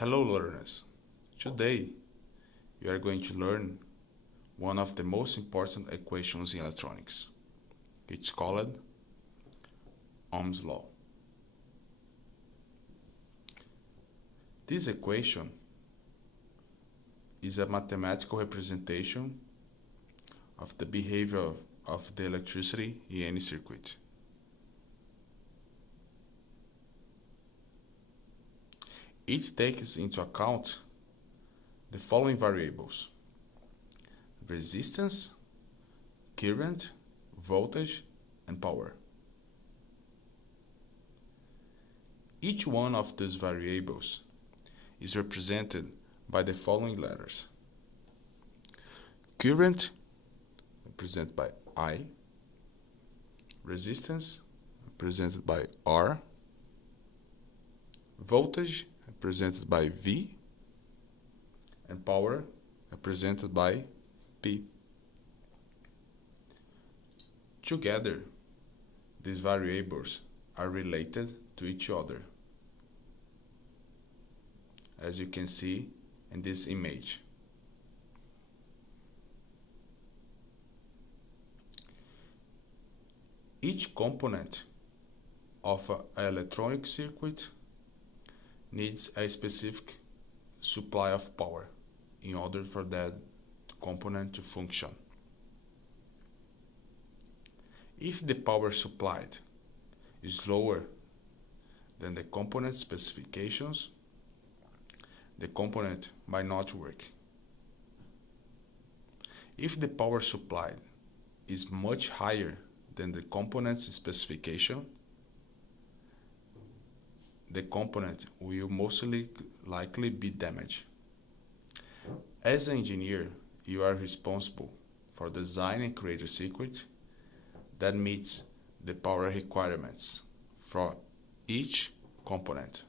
Hello learners. Today we are going to learn one of the most important equations in electronics. It's called Ohm's law. This equation is a mathematical representation of the behavior of the electricity in any circuit. It takes into account the following variables: resistance, current, voltage, and power. Each one of these variables is represented by the following letters. Current represented by I, resistance represented by R, voltage represented by V, and power represented by P. Together, these variables are related to each other, as you can see in this image. Each component of an electronic circuit needs a specific supply of power in order for that component to function. If the power supplied is lower than the component specifications, the component might not work. If the power supplied is much higher than the component's specification, the component will most likely be damaged. As an engineer, you are responsible for designing and creating a circuit that meets the power requirements for each component.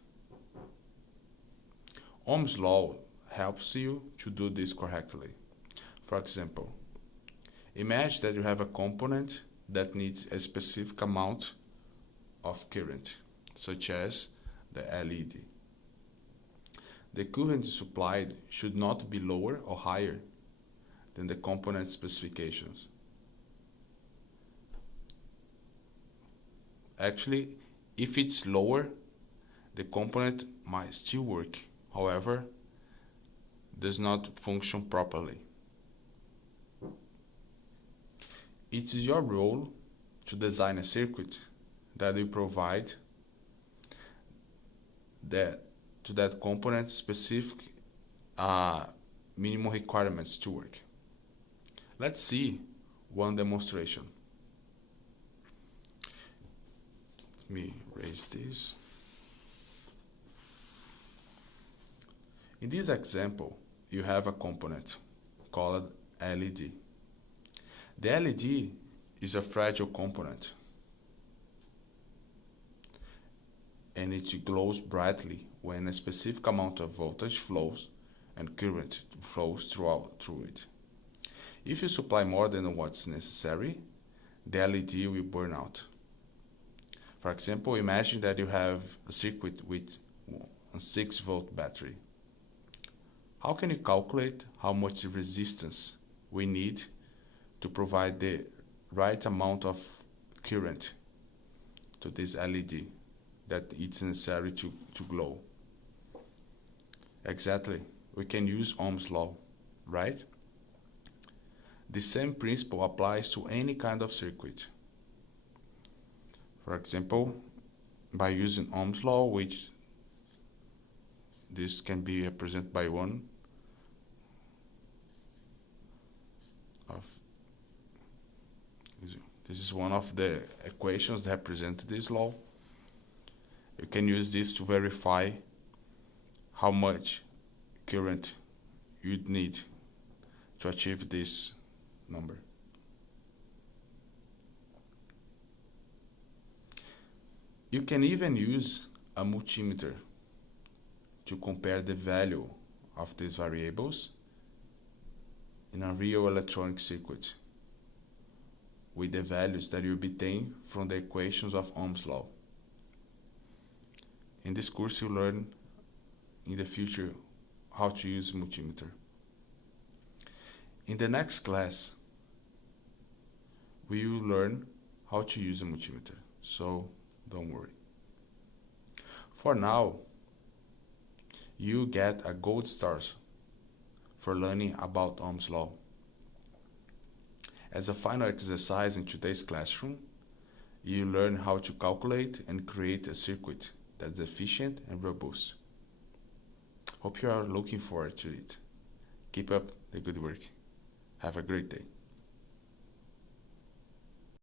Ohm's law helps you to do this correctly. For example, imagine that you have a component that needs a specific amount of current, such as the LED. The current supplied should not be lower or higher than the component specifications. Actually, if it's lower, the component might still work, however, does not function properly. It is your role to design a circuit that will provide to that component specific minimum requirements to work. Let's see one demonstration. Let me erase this. In this example, you have a component called LED. The LED is a fragile component, and it glows brightly when a specific amount of voltage flows and current flows through it. If you supply more than what's necessary, the LED will burn out. For example, imagine that you have a circuit with a 6-volt battery. How can you calculate how much resistance we need to provide the right amount of current to this LED that it's necessary to glow? Exactly, we can use Ohm's law, right? The same principle applies to any kind of circuit. For example, by using Ohm's law, which this can be represented by one of this is one of the equations that represent this law. You can use this to verify how much current you'd need to achieve this number. You can even use a multimeter to compare the value of these variables in a real electronic circuit with the values that you obtain from the equations of Ohm's law. In this course, you learn in the future how to use multimeter. In the next class, we will learn how to use a multimeter, so don't worry. For now, you get a gold stars for learning about Ohm's law. As a final exercise in today's classroom, you learn how to calculate and create a circuit that's efficient and robust. Hope you are looking forward to it. Keep up the good work. Have a great day.